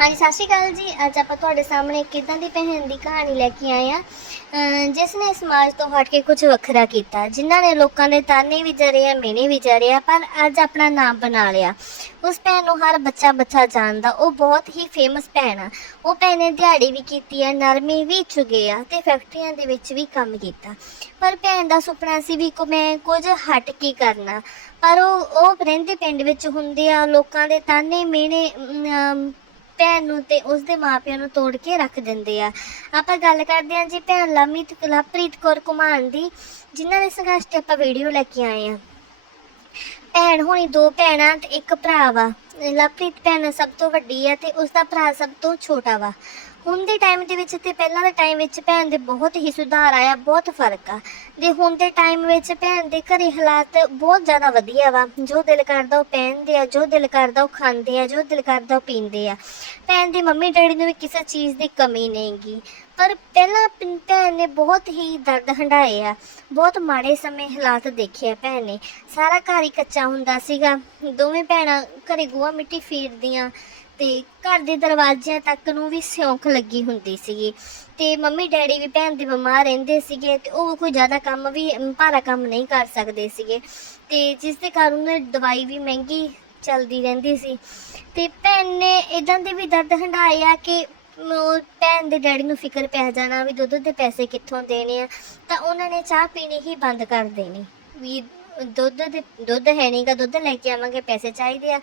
ਹਾਂਜੀ, ਸਤਿ ਸ਼੍ਰੀ ਅਕਾਲ ਜੀ। ਅੱਜ ਆਪਾਂ ਤੁਹਾਡੇ ਸਾਹਮਣੇ ਇੱਕ ਇਦਾਂ ਦੀ ਭੈਣ ਦੀ ਕਹਾਣੀ ਲੈ ਕੇ ਆਏ ਆ ਜਿਸ ਨੇ ਸਮਾਜ ਤੋਂ ਹਟ ਕੇ ਕੁਝ ਵੱਖਰਾ ਕੀਤਾ। ਜਿਨ੍ਹਾਂ ਨੇ ਲੋਕਾਂ ਦੇ ਤਾਨੇ ਵੀ ਜਰੇ ਆ, ਮਿਹਣੇ ਵੀ ਜਰੇ ਆ, ਪਰ ਅੱਜ ਆਪਣਾ ਨਾਮ ਬਣਾ ਲਿਆ। ਉਸ ਭੈਣ ਨੂੰ ਹਰ ਬੱਚਾ ਬੱਚਾ ਜਾਣਦਾ। ਉਹ ਬਹੁਤ ਹੀ ਫੇਮਸ ਭੈਣ ਆ। ਉਹ ਭੈਣ ਨੇ ਦਿਹਾੜੀ ਵੀ ਕੀਤੀ ਆ, ਨਰਮੀ ਵੀ ਚੁਗੇ ਆ ਤੇ ਫੈਕਟਰੀਆਂ ਦੇ ਵਿੱਚ ਵੀ ਕੰਮ ਕੀਤਾ। ਪਰ ਭੈਣ ਦਾ ਸੁਪਨਾ ਸੀ ਵੀ ਕੋ ਮੈਂ ਕੁਝ ਹਟ ਕੇ ਕਰਨਾ। ਪਰ ਉਹ ਉਹ ਰਹਿੰਦੇ ਪਿੰਡ ਵਿੱਚ ਹੁੰਦੇ ਆ। ਲੋਕਾਂ ਦੇ ਤਾਨੇ, ਮਿਹਣੇ ਭੈਣ ਨੂੰ ਤੇ ਉਸਦੇ ਮਾਪਿਆਂ ਨੂੰ ਤੋੜ ਕੇ ਰੱਖ ਦਿੰਦੇ ਆ। ਆਪਾਂ ਗੱਲ ਕਰਦੇ ਹਾਂ ਜੀ ਭੈਣ ਲਵਮੀਤ ਲਵਪ੍ਰੀਤ ਕੌਰ ਕੁਮਾਨ ਦੀ, ਜਿਨ੍ਹਾਂ ਦੇ ਸੰਘਰਸ਼ ਤੇ ਆਪਾਂ ਵੀਡੀਓ ਲੈ ਕੇ ਆਏ ਆ ਭੈਣ ਹੋਣੀ ਦੋ ਭੈਣਾਂ ਤੇ ਇੱਕ ਭਰਾ ਵਾ। ਲਵਪ੍ਰੀਤ ਭੈਣ ਸਭ ਤੋਂ ਵੱਡੀ ਆ ਤੇ ਉਸਦਾ ਭਰਾ ਸਭ ਤੋਂ ਛੋਟਾ ਵਾ। ਹੁਣ ਦੇ ਟਾਈਮ ਦੇ ਵਿੱਚ ਤੇ ਪਹਿਲਾਂ ਦੇ ਟਾਈਮ ਵਿੱਚ ਭੈਣ ਦੇ ਬਹੁਤ ਹੀ ਸੁਧਾਰ ਆਇਆ, ਬਹੁਤ ਫ਼ਰਕ ਆ। ਦੇ ਹੁਣ ਦੇ ਟਾਈਮ ਵਿੱਚ ਭੈਣ ਦੇ ਘਰੇ ਹਾਲਾਤ ਬਹੁਤ ਜ਼ਿਆਦਾ ਵਧੀਆ ਵਾ। ਜੋ ਦਿਲ ਕਰਦਾ ਉਹ ਪਹਿਨਦੇ ਆ, ਜੋ ਦਿਲ ਕਰਦਾ ਉਹ ਖਾਂਦੇ ਆ, ਜੋ ਦਿਲ ਕਰਦਾ ਉਹ ਪੀਂਦੇ ਆ। ਭੈਣ ਦੇ ਮੰਮੀ ਡੈਡੀ ਨੂੰ ਵੀ ਕਿਸੇ ਚੀਜ਼ ਦੀ ਕਮੀ ਨਹੀਂਗੀ। ਪਰ ਪਹਿਲਾਂ ਪ- ਭੈਣ ਨੇ ਬਹੁਤ ਹੀ ਦਰਦ ਹੰਢਾਏ ਆ। ਬਹੁਤ ਮਾੜੇ ਸਮੇਂ ਹਾਲਾਤ ਦੇਖੇ ਆ ਭੈਣ ਨੇ। ਸਾਰਾ ਘਰ ਹੀ ਕੱਚਾ ਹੁੰਦਾ ਸੀਗਾ। ਦੋਵੇਂ ਭੈਣਾਂ ਘਰੇ ਗੋਹਾ ਮਿੱਟੀ ਫੇਰਦੀਆਂ ਤੇ ਘਰ ਦੇ ਦਰਵਾਜ਼ਿਆਂ ਤੱਕ ਨੂੰ ਵੀ ਸਿਉਂਕ ਲੱਗੀ ਹੁੰਦੀ ਸੀਗੀ। ਤੇ ਮੰਮੀ ਡੈਡੀ ਵੀ ਭੈਣ ਦੇ ਬਿਮਾਰ ਰਹਿੰਦੇ ਸੀਗੇ ਤੇ ਉਹ ਕੋਈ ਜ਼ਿਆਦਾ ਕੰਮ ਵੀ, ਭਾਰਾ ਕੰਮ ਨਹੀਂ ਕਰ ਸਕਦੇ ਸੀਗੇ। ਤੇ ਜਿਸ ਦੇ ਕਾਰਨ ਉਹਨਾਂ ਦੀ ਦਵਾਈ ਵੀ ਮਹਿੰਗੀ ਚੱਲਦੀ ਰਹਿੰਦੀ ਸੀ। ਤੇ ਭੈਣ ਨੇ ਇਦਾਂ ਦੇ ਵੀ ਦਰਦ ਹੰਢਾਏ ਆ ਕਿ ਉਹ ਭੈਣ ਦੇ ਡੈਡੀ ਨੂੰ ਫਿਕਰ ਪੈ ਜਾਣਾ ਵੀ ਦੁੱਧ ਦੇ ਪੈਸੇ ਕਿੱਥੋਂ ਦੇਣੇ ਆ। ਤਾਂ ਉਹਨਾਂ ਨੇ ਚਾਹ ਪੀਣੀ ਹੀ ਬੰਦ ਕਰ ਦੇਣੀ। ਵੀ ਦੁੱਧ ਦੇ, ਦੁੱਧ ਹੈ ਨਹੀਂਗਾ ਦੁੱਧ ਲੈ ਕੇ ਆਵਾਂਗੇ, ਪੈਸੇ ਚਾਹੀਦੇ ਆ।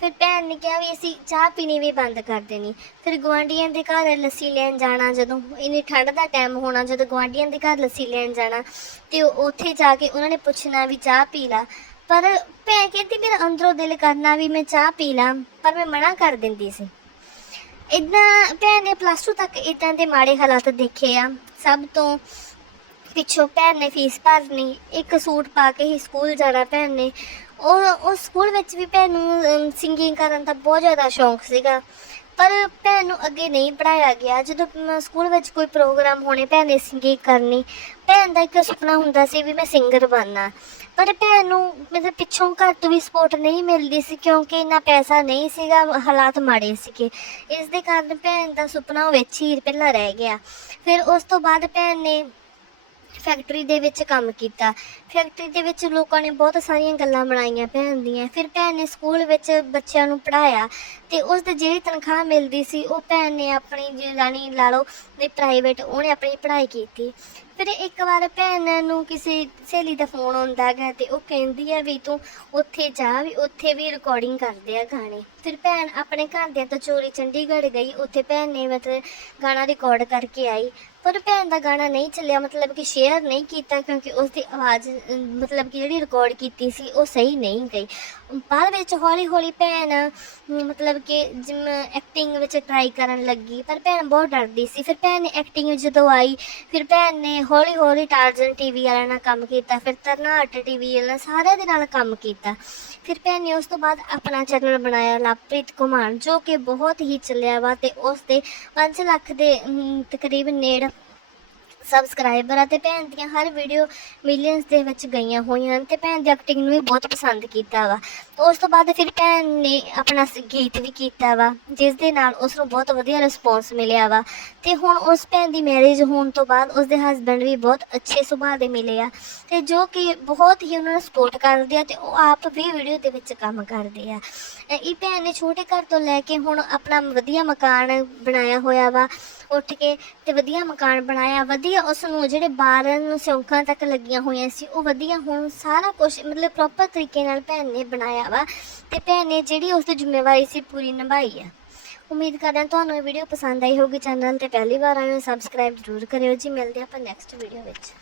ਫਿਰ ਭੈਣ ਨੇ ਕਿਹਾ ਵੀ ਅਸੀਂ ਚਾਹ ਪੀਣੀ ਵੀ ਬੰਦ ਕਰ ਦੇਣੀ। ਫਿਰ ਗੁਆਂਢੀਆਂ ਦੇ ਘਰ ਲੱਸੀ ਲੈਣ ਜਾਣਾ, ਜਦੋਂ ਇੰਨੀ ਠੰਡ ਦਾ ਟਾਈਮ ਹੋਣਾ, ਜਦੋਂ ਗੁਆਂਢੀਆਂ ਦੇ ਘਰ ਲੱਸੀ ਲੈਣ ਜਾਣਾ, ਤੇ ਉਹ ਉੱਥੇ ਜਾ ਕੇ ਉਹਨਾਂ ਨੇ ਪੁੱਛਣਾ ਵੀ ਚਾਹ ਪੀ ਲਾ। ਪਰ ਭੈਣ ਕਹਿੰਦੀ, ਮੇਰਾ ਅੰਦਰੋਂ ਦਿਲ ਕਰਨਾ ਵੀ ਮੈਂ ਚਾਹ ਪੀ ਲਾਂ। ਪਰ ਮੈਂ ਮਨਾ ਕਰ ਦਿੰਦੀ ਸੀ। ਇਦਾਂ ਭੈਣ ਨੇ ਪਲੱਸ 2 ਤੱਕ ਇਦਾਂ ਦੇ ਮਾੜੇ ਹਾਲਾਤ ਦੇਖੇ ਆ। ਸਭ ਤੋਂ ਪਿੱਛੋਂ ਭੈਣ ਨੇ ਫੀਸ ਭਰਨੀ, ਇੱਕ ਸੂਟ ਪਾ ਕੇ ਹੀ ਸਕੂਲ ਜਾਣਾ ਭੈਣ ਨੇ। ਉਹ ਉਹ ਸਕੂਲ ਵਿੱਚ ਵੀ ਭੈਣ ਨੂੰ ਸਿੰਗਿੰਗ ਕਰਨ ਦਾ ਬਹੁਤ ਜ਼ਿਆਦਾ ਸ਼ੌਂਕ ਸੀਗਾ। ਪਰ ਭੈਣ ਨੂੰ ਅੱਗੇ ਨਹੀਂ ਪੜਾਇਆ ਗਿਆ। ਜਦੋਂ ਸਕੂਲ ਵਿੱਚ ਕੋਈ ਪ੍ਰੋਗਰਾਮ ਹੋਣੇ, ਭੈਣ ਨੇ ਸਿੰਗਿੰਗ ਕਰਨੀ, ਭੈਣ ਦਾ ਇੱਕ ਸੁਪਨਾ ਹੁੰਦਾ ਸੀ ਵੀ ਮੈਂ ਸਿੰਗਰ ਬਣਨਾ। ਪਰ ਭੈਣ ਨੂੰ ਮਤਲਬ ਪਿੱਛੋਂ ਘਰ ਤੋਂ ਵੀ ਸਪੋਰਟ ਨਹੀਂ ਮਿਲਦੀ ਸੀ ਕਿਉਂਕਿ ਇੰਨਾ ਪੈਸਾ ਨਹੀਂ ਸੀਗਾ, ਹਾਲਾਤ ਮਾੜੇ ਸੀਗੇ। ਇਸ ਦੇ ਕਾਰਨ ਭੈਣ ਦਾ ਸੁਪਨਾ ਉਹ ਵਿੱਚ ਹੀ ਪਹਿਲਾਂ ਰਹਿ ਗਿਆ। ਫਿਰ ਉਸ ਤੋਂ ਬਾਅਦ ਭੈਣ ਨੇ ਫੈਕਟਰੀ ਦੇ ਵਿੱਚ ਕੰਮ ਕੀਤਾ। ਫੈਕਟਰੀ ਦੇ ਵਿੱਚ ਲੋਕਾਂ ਨੇ ਬਹੁਤ ਸਾਰੀਆਂ ਗੱਲਾਂ ਬਣਾਈਆਂ ਭੈਣ ਦੀਆਂ। ਫਿਰ ਭੈਣ ਨੇ ਸਕੂਲ ਵਿੱਚ ਬੱਚਿਆਂ ਨੂੰ ਪੜਾਇਆ ਤੇ ਉਸ ਦੀ ਜਿਹੜੀ ਤਨਖਾਹ ਮਿਲਦੀ ਸੀ, ਉਹ ਭੈਣ ਨੇ ਆਪਣੀ ਜਾਨੀ ਲਾ ਲਓ ਵੀ ਪ੍ਰਾਈਵੇਟ ਉਹਨੇ ਆਪਣੀ ਪੜ੍ਹਾਈ ਕੀਤੀ। ਫਿਰ ਇੱਕ ਵਾਰ ਭੈਣ ਨੂੰ ਕਿਸੇ ਸਹੇਲੀ ਦਾ ਫੋਨ ਆਉਂਦਾ ਹੈਗਾ ਤੇ ਉਹ ਕਹਿੰਦੀ ਆ ਵੀ ਤੂੰ ਉੱਥੇ ਜਾ, ਵੀ ਉੱਥੇ ਵੀ ਰਿਕਾਰਡਿੰਗ ਕਰਦੇ ਆ ਗਾਣੇ। ਫਿਰ ਭੈਣ ਆਪਣੇ ਘਰਦਿਆਂ ਤੋਂ ਚੋਰੀ ਚੰਡੀਗੜ੍ਹ ਗਈ, ਉੱਥੇ ਭੈਣ ਨੇ ਮਤਲਬ ਗਾਣਾ ਰਿਕਾਰਡ ਕਰਕੇ ਆਈ। ਪਰ ਭੈਣ ਦਾ ਗਾਣਾ ਨਹੀਂ ਚੱਲਿਆ ਮਤਲਬ ਕਿ ਸ਼ੇਅਰ ਨਹੀਂ ਕੀਤਾ ਕਿਉਂਕਿ ਉਸ ਦੀ ਆਵਾਜ਼ ਮਤਲਬ ਕਿ ਜਿਹੜੀ ਰਿਕਾਰਡ ਕੀਤੀ ਸੀ ਉਹ ਸਹੀ ਨਹੀਂ ਗਈ। ਬਾਅਦ ਵਿੱਚ ਹੌਲੀ ਹੌਲੀ ਭੈਣ ਮਤਲਬ ਕਿ ਜਿਵੇਂ ਐਕਟਿੰਗ ਵਿੱਚ ਟਰਾਈ ਕਰਨ ਲੱਗੀ ਪਰ ਭੈਣ ਬਹੁਤ ਡਰਦੀ ਸੀ। ਫਿਰ ਭੈਣ ਨੇ ਐਕਟਿੰਗ ਜਦੋਂ ਆਈ ਫਿਰ ਭੈਣ ਨੇ ਹੌਲੀ ਹੌਲੀ ਟਾਰਜਨ ਟੀਵੀ ਵਾਲਿਆਂ ਨਾਲ ਕੰਮ ਕੀਤਾ ਫਿਰ ਤਰਨਾਟ ਟੀਵੀ ਵਾਲਿਆਂ ਨਾਲ ਸਾਰਿਆਂ ਦੇ ਨਾਲ ਕੰਮ ਕੀਤਾ। ਫਿਰ ਭੈਣ ਨੇ ਉਸ ਤੋਂ ਬਾਅਦ ਆਪਣਾ ਚੈਨਲ ਬਣਾਇਆ ਲਵਪ੍ਰੀਤ ਕੁਮਾਰ ਜੋ ਕਿ ਬਹੁਤ ਹੀ ਚੱਲਿਆ ਵਾ ਤੇ ਉਸ ਦੇ 5 ਲੱਖ ਦੇ ਅਮ, ਤਕਰੀਬਨ ਨੇੜ ਸਬਸਕ੍ਰਾਈਬਰ ਆ ਤੇ ਭੈਣ ਦੀਆਂ ਹਰ ਵੀਡੀਓ ਮਿਲੀਅਨਸ ਦੇ ਵਿੱਚ ਗਈਆਂ ਹੋਈਆਂ ਹਨ ਤੇ ਭੈਣ ਦੀ ਐਕਟਿੰਗ ਨੂੰ ਵੀ ਬਹੁਤ ਪਸੰਦ ਕੀਤਾ ਵਾ। ਉਸ ਤੋਂ ਬਾਅਦ ਫਿਰ ਭੈਣ ਨੇ ਆਪਣਾ ਗੀਤ ਵੀ ਕੀਤਾ ਵਾ, ਜਿਸ ਦੇ ਨਾਲ ਉਸ ਨੂੰ ਬਹੁਤ ਵਧੀਆ ਰਿਸਪੌਂਸ ਮਿਲਿਆ ਵਾ। ਤੇ ਹੁਣ ਉਸ ਭੈਣ ਦੀ ਮੈਰਿਜ ਹੋਣ ਤੋਂ ਬਾਅਦ ਉਸ ਦੇ ਹਸਬੰਡ ਵੀ ਬਹੁਤ ਅੱਛੇ ਸੁਭਾਅ ਦੇ ਮਿਲੇ ਆ ਤੇ ਜੋ ਕਿ ਬਹੁਤ ਹੀ ਉਹਨਾਂ ਨੂੰ ਸਪੋਰਟ ਕਰਦੇ ਆ ਤੇ ਉਹ ਆਪ ਵੀ ਵੀਡੀਓ ਦੇ ਵਿੱਚ ਕੰਮ ਕਰਦੇ ਆ। ਇਹ ਭੈਣ ਨੇ ਛੋਟੇ ਘਰ ਤੋਂ ਲੈ ਕੇ ਹੁਣ ਆਪਣਾ ਵਧੀਆ ਮਕਾਨ ਬਣਾਇਆ ਹੋਇਆ ਵਾ, ਉੱਠ ਕੇ ਤੇ ਵਧੀਆ ਮਕਾਨ ਬਣਾਇਆ ਵਧੀਆ ਉਸ ਨੂੰ ਜਿਹੜੇ ਬਾਰਾਂ ਨੂੰ ਸਿਉਂਕਾਂ ਤੱਕ ਲੱਗੀਆਂ ਹੋਈਆਂ ਸੀ, ਉਹ ਵਧੀਆ ਹੁਣ, ਸਾਰਾ ਕੁਝ ਮਤਲਬ ਪ੍ਰੋਪਰ ਤਰੀਕੇ ਨਾਲ ਭੈਣ ਨੇ ਬਣਾਇਆ ਵਾ ਤੇ ਭੈਣ ਨੇ ਜਿਹੜੀ ਉਸ ਦੀ ਜ਼ਿੰਮੇਵਾਰੀ ਸੀ ਪੂਰੀ ਨਿਭਾਈ ਆ। ਉਮੀਦ ਕਰਦਾ ਤੁਹਾਨੂੰ ਇਹ ਵੀਡੀਓ ਪਸੰਦ ਆਈ ਹੋਊਗੀ ਚੈਨਲ ਤੇ ਪਹਿਲੀ ਵਾਰ ਆਏ ਹੋ ਸਬਸਕ੍ਰਾਈਬ ਜ਼ਰੂਰ ਕਰਿਓ ਜੀ, ਮਿਲਦੇ ਹਾਂ ਆਪਾਂ ਨੈਕਸਟ ਵੀਡੀਓ ਵਿੱਚ।